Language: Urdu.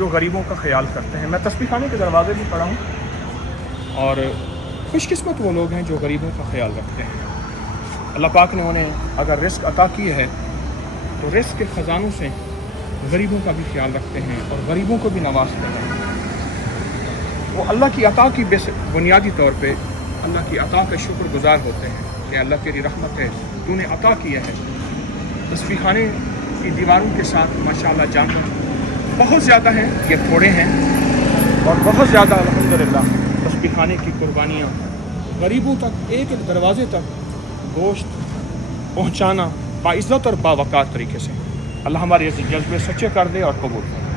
جو غریبوں کا خیال کرتے ہیں. میں تسبیح خانے کے دروازے بھی پڑھا ہوں، اور خوش قسمت وہ لوگ ہیں جو غریبوں کا خیال رکھتے ہیں. اللہ پاک نے انہیں اگر رزق عطا کی ہے تو رزق کے خزانوں سے غریبوں کا بھی خیال رکھتے ہیں اور غریبوں کو بھی نوازتے ہیں. وہ اللہ کی عطا کی بنیادی طور پہ اللہ کی عطا کا شکر گزار ہوتے ہیں کہ اللہ تیری رحمت ہے، تو نے عطا کیا ہے. تسبیح خانے کی دیواروں کے ساتھ ماشاءاللہ جانور بہت زیادہ ہیں، یہ تھوڑے ہیں، اور بہت زیادہ الحمدللہ تسبیح خانے کی قربانیاں غریبوں تک ایک ایک دروازے تک گوشت پہنچانا باعزت اور باوقار طریقے سے. اللہ ہمارے جذبے سچے کر دے اور قبول کرے.